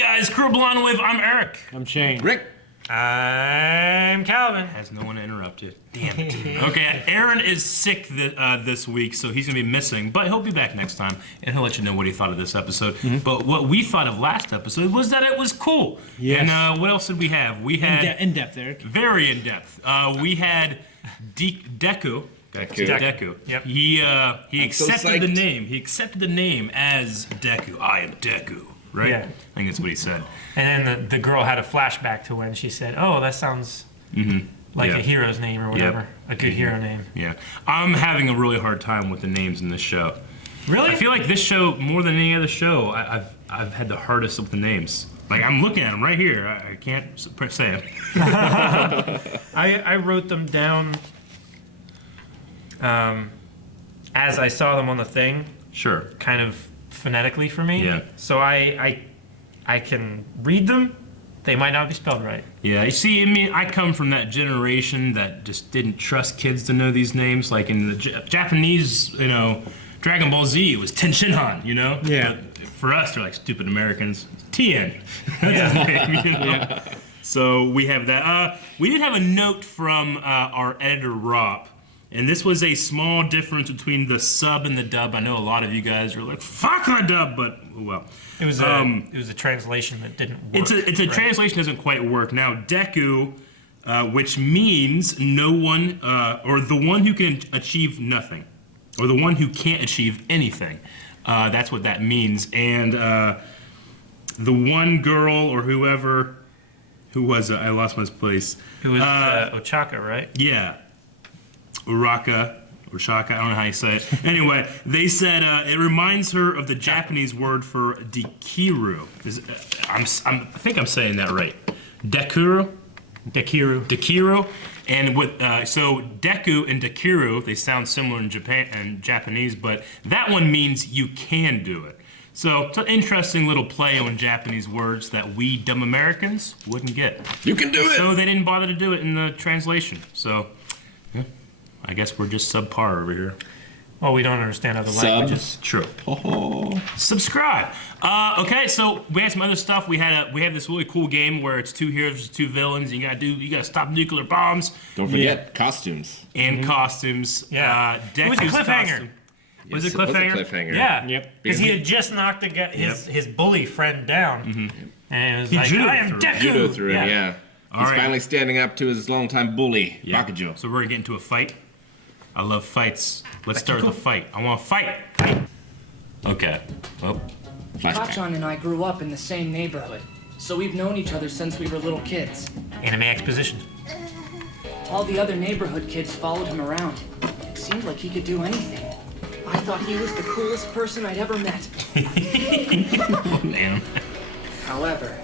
guys, Crew Blonde Wave, I'm Eric. I'm Shane. Rick. I'm Calvin. Has no one interrupted. Damn it. Okay, Aaron is sick this week, so he's going to be missing, but he'll be back next time, and he'll let you know what he thought of this episode. But what we thought of last episode was that it was cool. Yes. And what else did we have? We had... In-depth, Eric. Very in-depth. We had Deku. Deku. Yep. He accepted so the name. He accepted the name as Deku. I am Deku. Right? Yeah. I think that's what he said. And then the girl had a flashback to when she said, "Oh, that sounds like a hero's name or whatever. A good hero name." Yeah. I'm having a really hard time with the names in this show. Really? I feel like this show, more than any other show, I've had the hardest with the names. Like, I'm looking at them right here. I can't say them. I wrote them down as I saw them on the thing. Sure. Kind of phonetically for me. Yeah. So I can read them. They might not be spelled right. Yeah, you see, I mean, I come from that generation that just didn't trust kids to know these names. Like in the Japanese, Dragon Ball Z was Tenshinhan, Yeah. But for us, they're like stupid Americans. Tien. That's his name, Yeah. So we have that. We did have a note from our editor, Rob. And this was a small difference between the sub and the dub. I know a lot of you guys are like, fuck the dub, but oh well. It was a translation that didn't work. It's a translation doesn't quite work. Now, Deku, which means no one, or the one who can achieve nothing, or the one who can't achieve anything. That's what that means. And the one girl or whoever, who was I lost my place. It was Ochaka, right? Yeah. Uraka, or Shaka, I don't know how you say it. Anyway, they said it reminds her of the Japanese word for Dekiru. I think I'm saying that right. Dekiru? Dekiru. And so Deku and Dekiru, they sound similar in Japanese, but that one means you can do it. So it's an interesting little play on Japanese words that we dumb Americans wouldn't get. You can do it! So they didn't bother to do it in the translation. So, yeah. I guess we're just subpar over here. Well, we don't understand other languages. True. Subscribe. Okay, so we had some other stuff. We have this really cool game where it's two heroes, two villains. You gotta stop nuclear bombs. Don't forget costumes. And costumes. Yeah. Deku's It was a cliffhanger. costume. Yes, Was it cliffhanger? was a cliffhanger. Yeah. Yep. Because he had just knocked his bully friend down. And it was like, judoed I am through him. Deku. Judo through him, yeah. All He's right. finally standing up to his longtime bully, Bakujo. So we're gonna get into a fight. I love fights. Let's start the fight. I want to fight. Okay. Well. Flashback. Kacchan and I grew up in the same neighborhood, so we've known each other since we were little kids. Anime exposition. All the other neighborhood kids followed him around. It seemed like he could do anything. I thought he was the coolest person I'd ever met. Oh, man. However,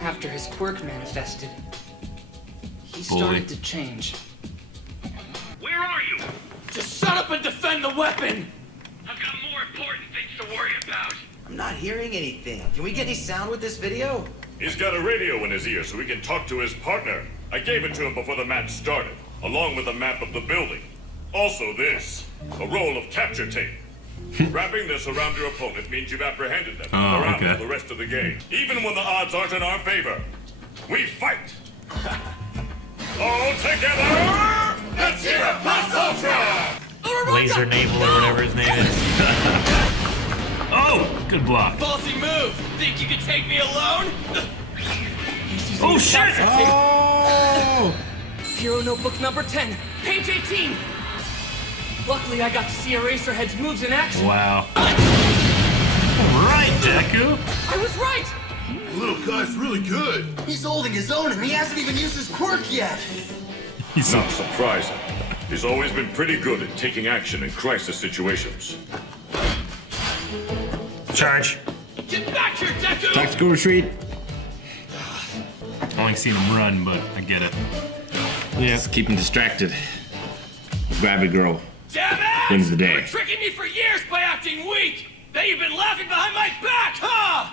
after his quirk manifested, he started to change. Where are you? Just shut up and defend the weapon! I've got more important things to worry about. I'm not hearing anything. Can we get any sound with this video? He's got a radio in his ear so he can talk to his partner. I gave it to him before the match started, along with a map of the building. Also this, a roll of capture tape. Wrapping this around your opponent means you've apprehended them around for the rest of the game. Even when the odds aren't in our favor, we fight! All together, let's hear it, Plus Ultra! Laser Navel or whatever his name is. Oh, good block. Ballsy move! Think you can take me alone? Oh, shit! Oh! Hero notebook number 10, page 18! Luckily, I got to see Eraserhead's moves in action. Wow. All right, Deku. I was right! Little guy's really good. He's holding his own and he hasn't even used his quirk yet. He's not surprising. He's always been pretty good at taking action in crisis situations. Charge. Get back here, Deku! Tactical retreat. Only seen him run, but I get it. Yeah. Let's keep him distracted. Gravity Girl Damn it! wins the You've day. been tricking me for years by acting weak! Now you've been laughing behind my back, huh?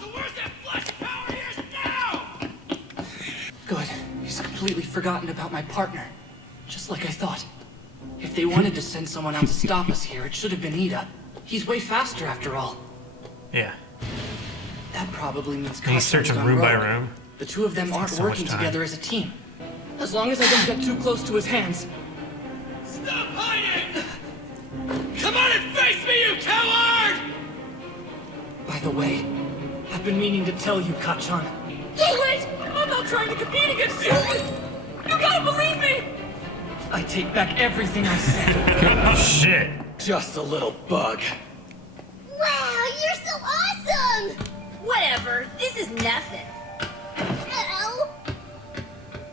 So where's that flash power of yours now? Good. He's completely forgotten about my partner. Just like I thought. If they wanted to send someone out to stop us here, it should have been Ida. He's way faster after all. Yeah. That probably means And he's Kacchan's searching gone room by rogue. room. The two of them aren't so much working time. together as a team. As long as I don't get too close to his hands. Stop hiding! Come on and face me, you coward! By the way, I've been meaning to tell you, Kacchan. Oh wait! I'm not trying to compete against you! You gotta believe me! I take back everything I said. Shit. Just a little bug. Wow, you're so awesome! Whatever, this is nothing. Uh-oh.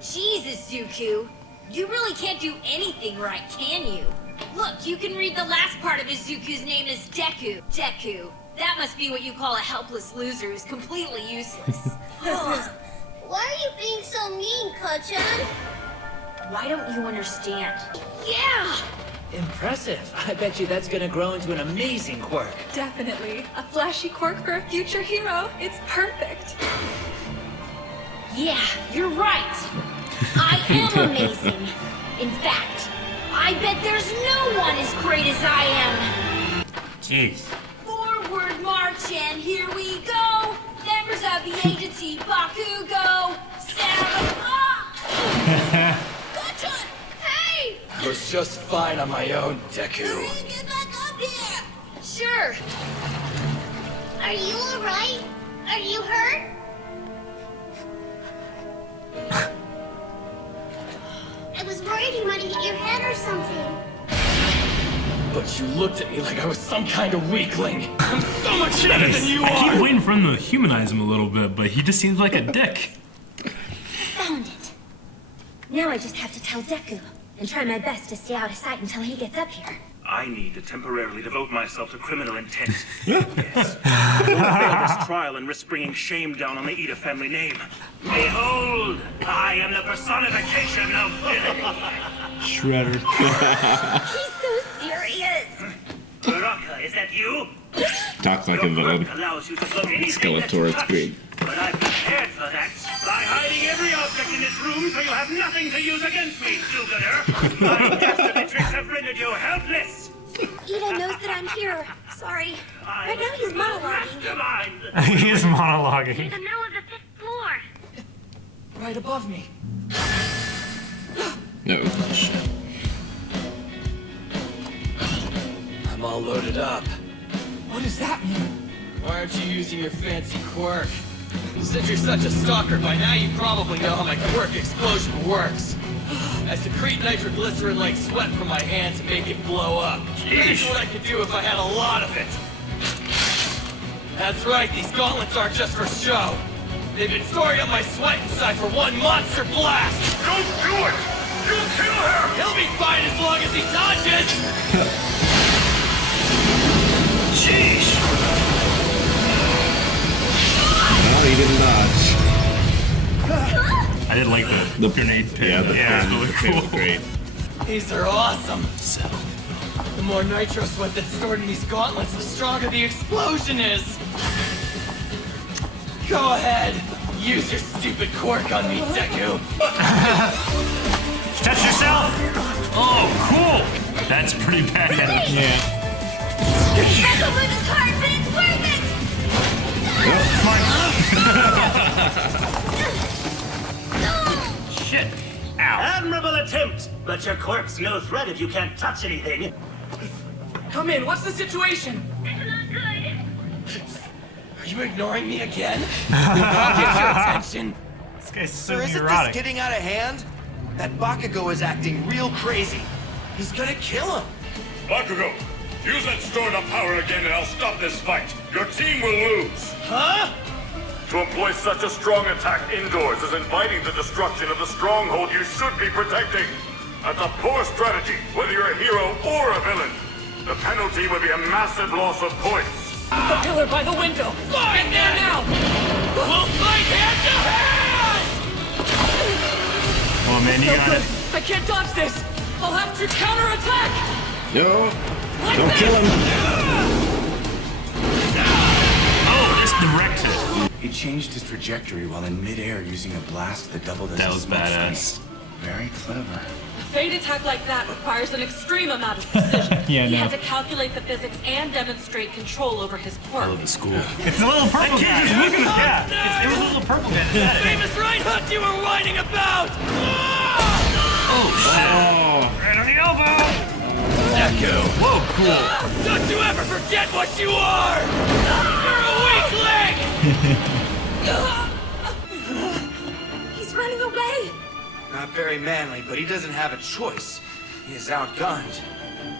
Jesus, Zuku. You really can't do anything right, can you? Look, you can read the last part of his Zuku's name as Deku. Deku. That must be what you call a helpless loser who's completely useless. Why are you being so mean, Kacchan? Why don't you understand? Yeah! Impressive. I bet you that's gonna grow into an amazing quirk. Definitely. A flashy quirk for a future hero. It's perfect. Yeah, you're right. I am amazing. In fact, I bet there's no one as great as I am. Jeez. Forward march, and here we go. Members of the agency, Bakugo, Kacchan! Hey! I was just fine on my own, Deku. Hurry, get back up here! Sure. Are you alright? Are you hurt? I was worried you might have hit your head or something. But you looked at me like I was some kind of weakling. I'm so much better than you I keep are! waiting for him to humanize him a little bit, but he just seems like a dick. Found it. Now I just have to tell Deku and try my best to stay out of sight until he gets up here. I need to temporarily devote myself to criminal intent. Yes. I won't fail this trial and risk bringing shame down on the Ida family name. Behold, I am the personification of villainy. Shredder. He's so serious. Baraka, is that you? Talks like a Your villain. quirk allows you to look anything that Skeletor, you it's touch. great. But I've prepared for that by hiding every object in this room so you have nothing to use against me, do-gooder. My dastardly tricks have rendered you helpless. Ida knows that I'm here. Sorry. Right now he's monologuing. Mastermind. He is monologuing. In the middle of the 5th floor. Right above me. No. I'm all loaded up. What does that mean? Why aren't you using your fancy quirk? Since you're such a stalker, by now you probably know how my quirk explosion works. I secrete nitroglycerin like sweat from my hand to make it blow up. Imagine what I could do if I had a lot of it. That's right, these gauntlets aren't just for show. They've been storing up my sweat inside for one monster blast. Don't do it! You'll kill her! He'll be fine as long as he dodges! Sheesh. Oh, he didn't dodge. I did like the grenade pin. Yeah, the yeah, pin really was cool. great. These are awesome. The more nitro sweat that's stored in these gauntlets, the stronger the explosion is. Go ahead. Use your stupid quirk on me, Deku. Touch yourself! Oh, cool! That's pretty bad. Yeah. Special move is hard, but it's worth it! Shit. Ow. Admirable attempt, but your quirk's no threat if you can't touch anything. Come in, what's the situation? Not good. Are you ignoring me again? I'll get your attention. This guy's so Sir, isn't neurotic. this getting out of hand? That Bakugo is acting real crazy. He's gonna kill him. Bakugo, use that stored up power again and I'll stop this fight. Your team will lose. Huh? To employ such a strong attack indoors is inviting the destruction of the stronghold you should be protecting. That's a poor strategy, whether you're a hero or a villain. The penalty would be a massive loss of points. The pillar by the window. Get there now. We'll fight hand to hand! Oh man, you No got good. it. I can't dodge this. I'll have to counterattack. No. Like Don't this. kill him. Oh, this direct hit. He changed his trajectory while in midair using a blast that doubled as That a was smoke badass. screen. Very clever. fade attack like that requires an extreme amount of precision. Yeah, he no. had to calculate the physics and demonstrate control over his quirk. I love the school. It's a little purple guy. Yeah, it was a little purple guy. Famous right hook you were whining about! Oh shit! Right on the elbow. Deku! Whoa, cool. Don't you ever forget what you are! You're a weakling! He's running away. Not very manly, but he doesn't have a choice. He is outgunned.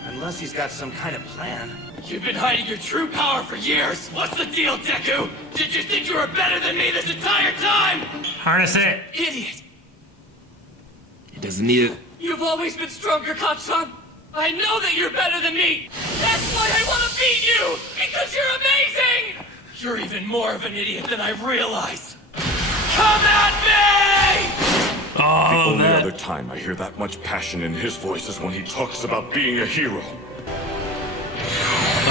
Unless he's got some kind of plan. You've been hiding your true power for years! What's the deal, Deku? Did you think you were better than me this entire time? Harness it. Idiot! He doesn't need it. You've always been stronger, Kacchan! I know that you're better than me! That's why I want to beat you! Because you're amazing! You're even more of an idiot than I realized! Come at me! Oh, The only that. other time I hear that much passion in his voice is when he talks about being a hero.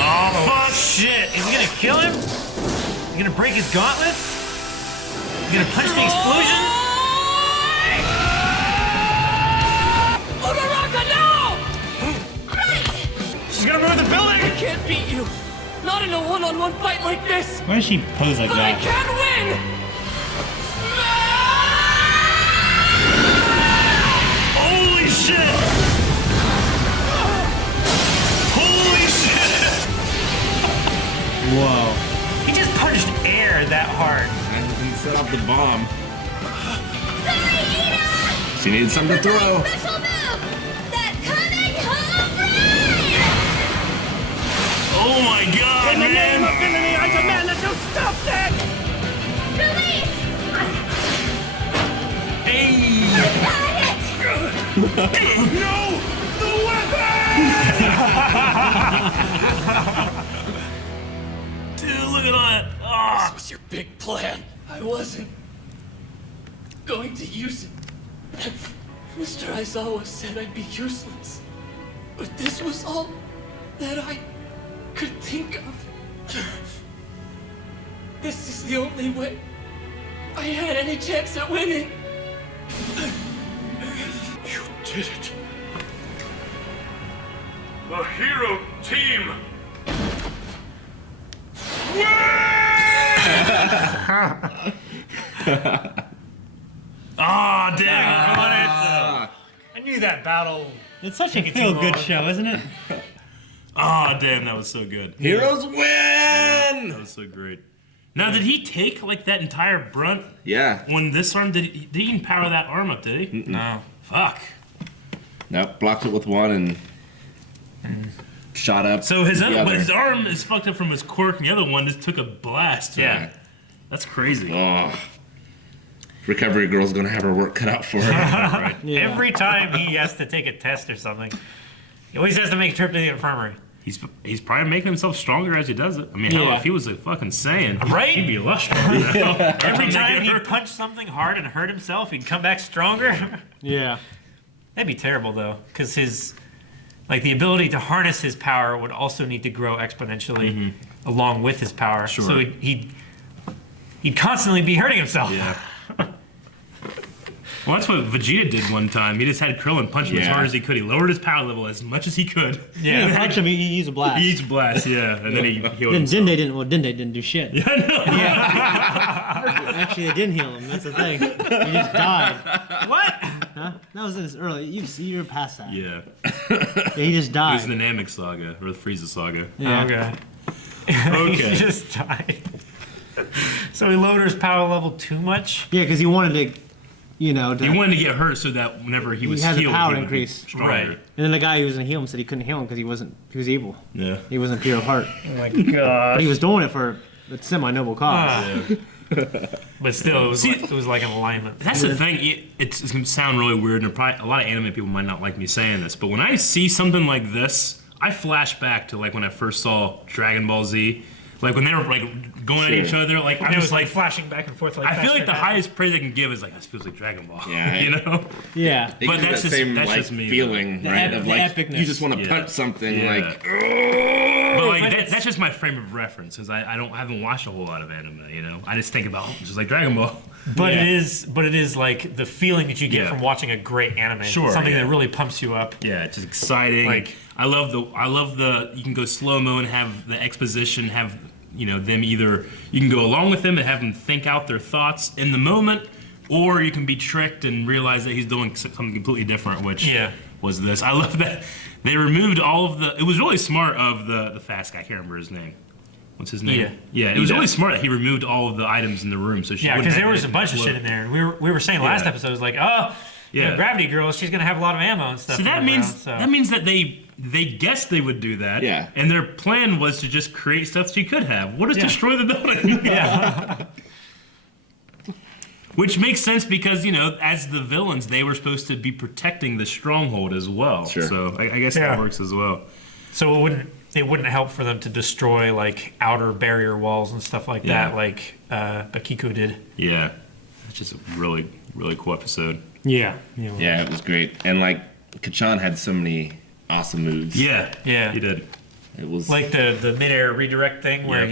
Oh, fuck. Shit. Is he gonna kill him? Is he gonna break his gauntlet? Is he gonna punch the explosion? Uraraka, no! She's gonna move the building! I can't beat you! Not in a one-on-one fight like this! Why does she pose like But I that? can win! Holy shit! Holy shit! Whoa. He just punched air that hard. And set off the bomb. Sorry, Ida! She needed something to throw. Special move! That Kamehameha! Oh my god, In the name man! of villainy, I demand that you stop that! Release! Hey! Got it! No! The weapon! Dude, look at that! Ah! This was your big plan. I wasn't going to use it. Mr. Aizawa said I'd be useless. But this was all that I could think of. This is the only way I had any chance at winning. You did it. The hero team! Ah, damn it! I knew that battle. It's such a Take it feel too good long. show, isn't it? Ah, damn, that was so good. Heroes win! That was so great. Now, did he take like that entire brunt Yeah. when this arm? Did he even power that arm up? Did he? No. Fuck. Nope, blocked it with one and shot up. So his the other, other. his arm is fucked up from his quirk, and the other one just took a blast. Yeah. That's crazy. Oh. Recovery girl's gonna have her work cut out for her. Right. Yeah. Every time he has to take a test or something, he always has to make a trip to the infirmary. He's probably making himself stronger as he does it. I mean, hell, Yeah. if he was a fucking Saiyan, Right? he'd be a lot stronger. now. Every time he hurt. punched something hard and hurt himself, he'd come back stronger. Yeah. That'd be terrible though, because his, like the ability to harness his power would also need to grow exponentially along with his power. Sure. So he'd constantly be hurting himself. Yeah. Well, that's what Vegeta did one time. He just had Krillin punch him as Yeah. hard as he could. He lowered his power level as much as he could. Yeah. Yeah. Punch him, he used a blast. He used blast, yeah, and then he healed Then himself. Dende didn't do shit. I know. Actually, they didn't heal him. That's the thing. He just died. What? Huh? That was in his early. You're past that. Yeah. Yeah, he just It died. was the Namek saga, or the Frieza saga. Yeah. Okay. Okay. He just died. So he lowered his power level too much? Yeah, because he wanted to, He wanted to get hurt so that whenever he was had the healed, power he would be increase. stronger. Right. And then the guy who was gonna heal him said he couldn't heal him because he was evil. Yeah. He wasn't pure of heart. Oh my god. But he was doing it for a semi-noble cause. But still, it was like an alignment. That's the thing. It's going to sound really weird, and probably a lot of anime people might not like me saying this, but when I see something like this, I flash back to like when I first saw Dragon Ball Z. Like when they were like going at each other, like And I it was was like flashing back and forth. Like I feel like the faster. highest praise I can give is like this feels like Dragon Ball. Yeah. You know. Yeah. They But give that's that just- same that's like just me, feeling, The right? ep- Of the like epicness. you just want to Yeah. punch something, Yeah. like. But like But that's just my frame of reference because I haven't watched a whole lot of anime. You know, I just think about just like Dragon Ball. But Yeah. it is like the feeling that you get Yeah. from watching a great anime. Sure, Something yeah. that really pumps you up. Yeah, it's just exciting. Like- I love the you can go slow mo and have the exposition, have them either you can go along with them and have them think out their thoughts in the moment, or you can be tricked and realize that he's doing something completely different, which Yeah. was this. I love that they removed all of the. It was really smart of the fast guy. I can't remember his name. What's his name? Yeah. It was really smart that he removed all of the items in the room, so she Yeah, wouldn't because have there was a anything bunch of float. shit in there, and we were saying last Yeah. episode was like, oh, Yeah. Gravity Girl, she's gonna have a lot of ammo and stuff. So that moving means around, so. that means that they guessed they would do that. Yeah. And their plan was to just create stuff she could have. What is destroy the building? Yeah. Which makes sense because as the villains, they were supposed to be protecting the stronghold as well. Sure. So I guess Yeah. that works as well. So it wouldn't help for them to destroy like outer barrier walls and stuff like Yeah. that, like Akiko did. Yeah. It's just a really really cool episode. Yeah. Yeah, it was great, and like Kacchan had so many awesome moves. Yeah. Yeah. He did. It was Like the midair redirect thing where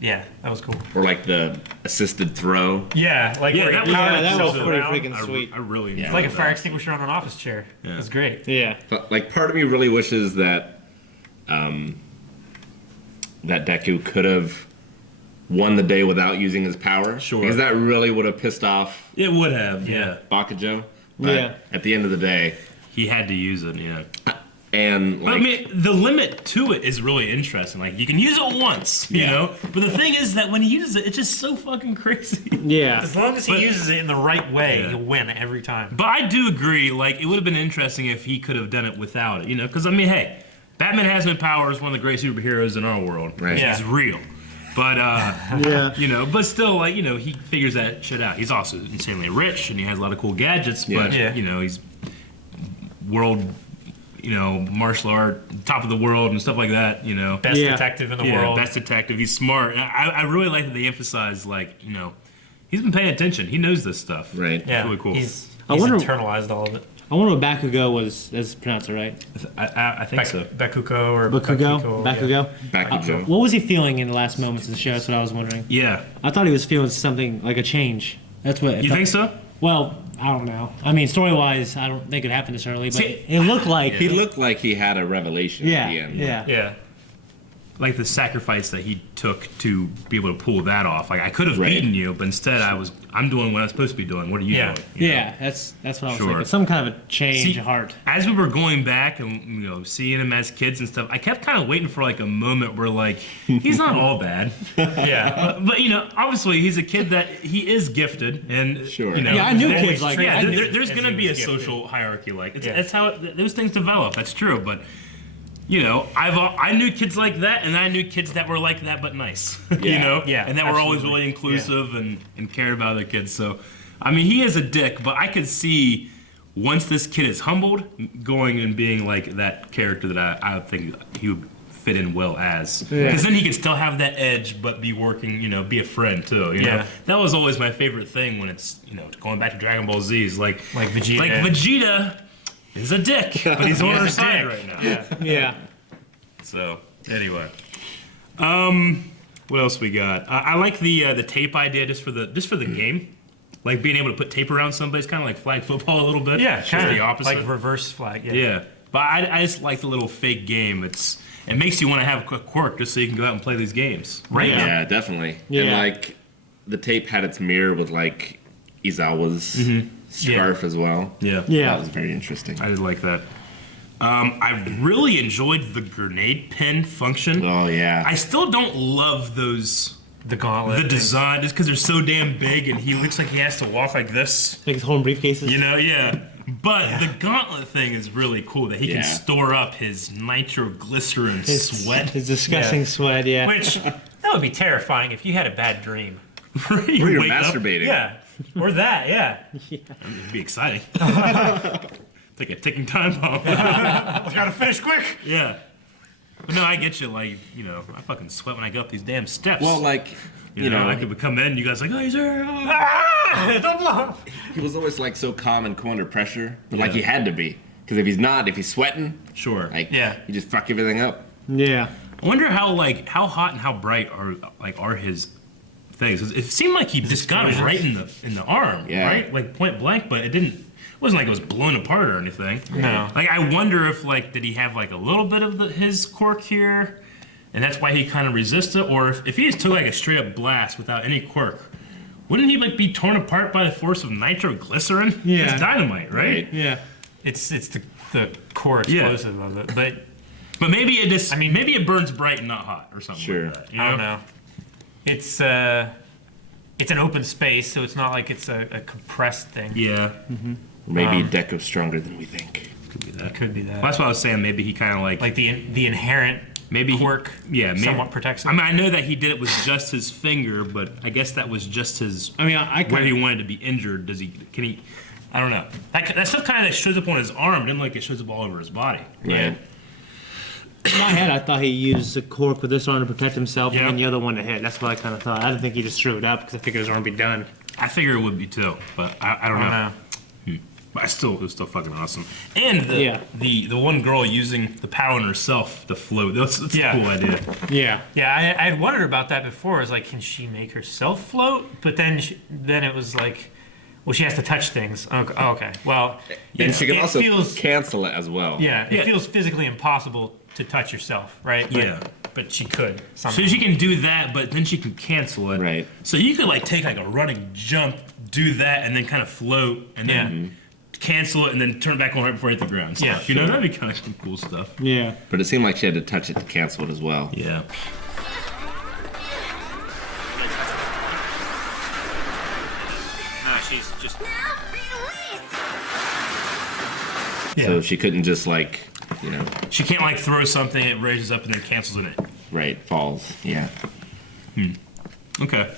Yeah. that was cool. or like the assisted throw. Yeah, like Yeah, where that he was- powered Yeah, that was himself pretty around. freaking sweet. I really Yeah. enjoyed It's like a that. fire extinguisher on an office chair. Yeah. It's great. Yeah. But like part of me really wishes that that Deku could have won the day without using his power. Sure. Because that really would have pissed off It would have, yeah. Bakujo. But Yeah. at the end of the day, He had to use it, yeah. and But like I mean, the limit to it is really interesting. Like, you can use it once, you Yeah. know? But the thing is that when he uses it, it's just so fucking crazy. Yeah. As long as he But- uses it in the right way, Yeah. he'll win every time. But I do agree, like, it would have been interesting if he could have done it without it, you know? Because, I mean, hey, Batman has no powers, one of the great superheroes in our world. Right. Yeah. He's real. But, Yeah. but still, like, he figures that shit out. He's also insanely rich, and he has a lot of cool gadgets, but, Yeah. he's world, martial art, top of the world and stuff like that, Best Yeah. detective in the Yeah, world. best detective. He's smart. I really like that they emphasize, like, he's been paying attention. He knows this stuff. right. Yeah, It's really cool. He's I wonder- internalized all of it. I wonder what Bakugo was, as pronounced it right? I think so. Bakugo or Bakugo? yeah. Bakugo? Bakujo. What was he feeling in the last moments of the show? That's what I was wondering. Yeah. I thought he was feeling something like a change. That's what. You think so? Well, I don't know. I mean, story-wise, I don't think it happened this early, but See- it looked like. He looked like he had a revelation Yeah. at the end. Yeah. Yeah. Like the sacrifice that he took to be able to pull that off. Like, I could have Right. beaten you, but instead I'm doing what I'm supposed to be doing. What are you Yeah. doing? You know? Yeah, that's what I was Sure. thinking. Some kind of a change See, of heart. As we were going back and seeing him as kids and stuff, I kept kind of waiting for like a moment where like he's not all bad. Yeah. But obviously he's a kid that he is gifted, and Sure. Yeah, I knew there's- kids like yeah, that. there's As gonna he be a was gifted. social hierarchy. Like Yeah. that's how those things develop. That's true, but. I knew kids like that, and I knew kids that were like that but nice. Yeah, and that were always absolutely. really inclusive and cared about other kids. So, I mean, he is a dick, but I could see once this kid is humbled, going and being like that character that I would think he would fit in well as. Because then he can still have that edge, but be working, be a friend too. You know? Yeah. That was always my favorite thing when it's, going back to Dragon Ball Z. Is like Vegeta. Like Vegeta is a dick, but he's on He our is a side dick. right now. Yeah. Yeah. So anyway, what else we got? I like the tape idea just for the game, like being able to put tape around somebody's kind of like flag football a little bit. Yeah, It's kind just of the opposite. like reverse flag. Yeah, but I just like the little fake game. It makes you want to have a quirk just so you can go out and play these games. Right. Yeah. Yeah, definitely. Yeah. And like the tape had its mirror with like Izawa's scarf as well. Yeah, Yeah. That was very interesting. I did like that. I really enjoyed the grenade pin function. Oh yeah. I still don't love those. The gauntlet. The design, just because they're so damn big and he looks like he has to walk like this. Like his home briefcases. Yeah. But the gauntlet thing is really cool that he Yeah. can store up his nitroglycerin sweat. His disgusting Yeah. sweat, yeah. Which that would be terrifying if you had a bad dream. Where you're wake up, masturbating. Yeah. Or that. Yeah. it'd be exciting. It's like a ticking time bomb. Gotta finish quick. Yeah. But no, I get you. Like, you know, I fucking sweat when I go up these damn steps. Well, like, you know, I could come in, you guys like, oh, he's there. Don't blow. he was always like so calm and cool under pressure, but like he had to be, because if he's sweating, sure, like Yeah. you just fuck everything up. Yeah. I wonder how hot and how bright are his things. 'Cause it seemed like he just got him right in the arm, Yeah. right, like point blank. But it wasn't like it was blown apart or anything. No. Like I wonder if did he have like a little bit of his quirk here, and that's why he kind of resisted, or if he just took like a straight up blast without any quirk, wouldn't he like be torn apart by the force of nitroglycerin? Yeah. It's dynamite, right? Yeah. It's the core explosive of it, But maybe it just, maybe it burns bright and not hot or something. Sure. Like that, you I don't know. It's an open space, so it's not like it's a compressed thing. Yeah. Maybe Deku's stronger than we think. Could be that. It could be that. Well, that's what I was saying. Maybe he kind of like the inherent quirk. Somewhat protects him. I mean, I know that he did it with just his finger, but I guess that was just his. I mean, where he wanted to be injured. Can he? I don't know. That stuff kind of shows up on his arm, then like it shows up all over his body. Right. In my head, I thought he used the cork with this arm to protect himself, Yeah. and then the other one to hit. That's what I kind of thought. I didn't think he just threw it up because I figured his arm would be done. I figure it would be too, but I don't know. But it was still fucking awesome. And the one girl using the power on herself to float. That's a cool idea. Yeah. Yeah, I had wondered about that before. I was like, can she make herself float? But then it was like, well, she has to touch things. Okay. Well, And she can it also feels, cancel it as well. yeah, it feels physically impossible to touch yourself, right? But she could. Somehow. So she can do that, but then she can cancel it. Right. So you could like take like a running jump, do that, and then kind of float, and then cancel it, and then turn it back on right before you hit the ground. Yeah, You know, that'd be kind of some cool stuff. Yeah. But it seemed like she had to touch it to cancel it as well. Yeah. Nah, she's just. So she couldn't just like, you know, She can't like throw something, it raises up, and then cancels it. right, falls. Yeah. Okay.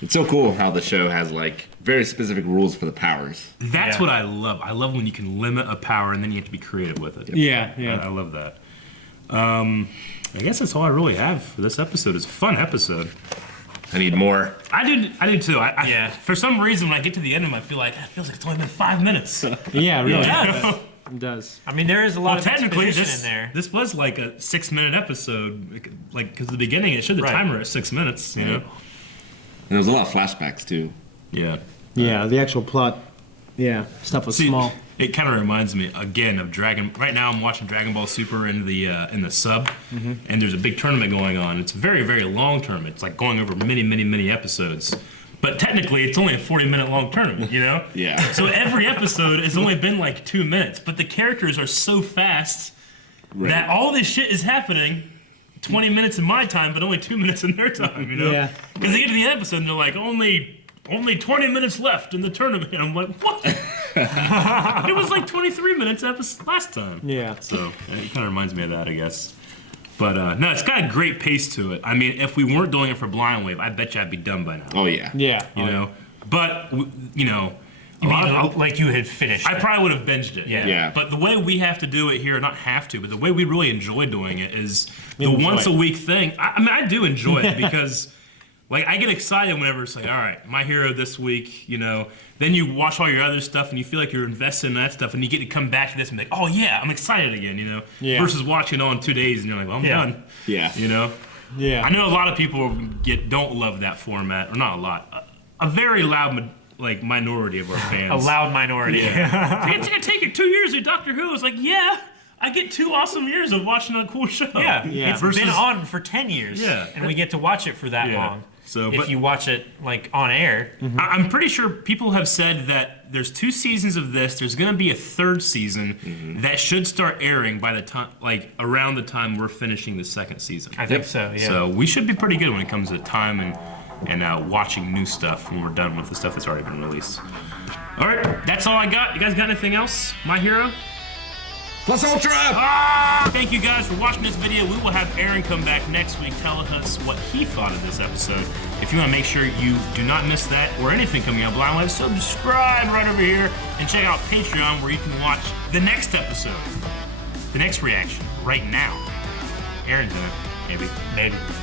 It's so cool how the show has like very specific rules for the powers. That's what I love. I love when you can limit a power and then you have to be creative with it. Yeah, yeah. I love that. I guess that's all I really have for this episode. It's a fun episode. I need more. I do too. For some reason, when I get to the end of them, I feel like it's only been 5 minutes. Yeah, really. Yeah. It does. I mean, there is a lot of technically, exposition in there. this was like a 6-minute episode. Like, because at the beginning, it showed the timer at 6 minutes. You know? And there was a lot of flashbacks too. Yeah. Yeah, the actual plot, stuff was small. It kind of reminds me again of Dragon. Right now, I'm watching Dragon Ball Super in the sub, and there's a big tournament going on. It's a very, very long tournament. It's like going over many, many, many episodes. But technically, it's only a 40-minute long tournament. You know? Yeah. So every episode has only been like 2 minutes, but the characters are so fast that all this shit is happening. 20 minutes in my time, but only 2 minutes in their time. You know? Yeah. Because they get to the episode and they're like, only 20 minutes left in the tournament. And I'm like, what? It was like 23 minutes last time. Yeah. So it kind of reminds me of that, I guess. But no, it's got a great pace to it. I mean, if we weren't doing it for Blind Wave, I bet you I'd be done by now. Oh yeah. Yeah. You know? But, you know, like you had finished. I probably would have binged it. Yeah. But the way we have to do it here, not have to, but the way we really enjoy doing it is the Enjoy once a it. week thing. I mean, I do enjoy it because, like, I get excited whenever it's like, all right, my hero this week, you know. Then you watch all your other stuff and you feel like you're invested in that stuff, and you get to come back to this and be like, oh yeah, I'm excited again, you know. Yeah. Versus watching it all in 2 days and you're like, well, I'm done. Yeah. You know. Yeah. I know a lot of people don't love that format, or not a lot. A very loud minority of our fans. A loud minority. Yeah. It's gonna take you 2 years of Doctor Who. It's like, yeah, I get 2 awesome years of watching a cool show. Yeah, Yeah. it's been on for 10 years. Yeah. And we get to watch it for that long. So, if you watch it like on air. I'm pretty sure people have said that there's 2 seasons of this. There's gonna be a 3rd season that should start airing by the time, like around the time we're finishing the 2nd season. I think so, yeah. So we should be pretty good when it comes to time and watching new stuff when we're done with the stuff that's already been released. All right, that's all I got. You guys got anything else? My hero? Plus Ultra! Thank you guys for watching this video. We will have Aaron come back next week telling us what he thought of this episode. If you want to make sure you do not miss that or anything coming out Blind Wave, subscribe right over here and check out Patreon where you can watch the next episode, the next reaction, right now. Aaron's in it, maybe. Maybe.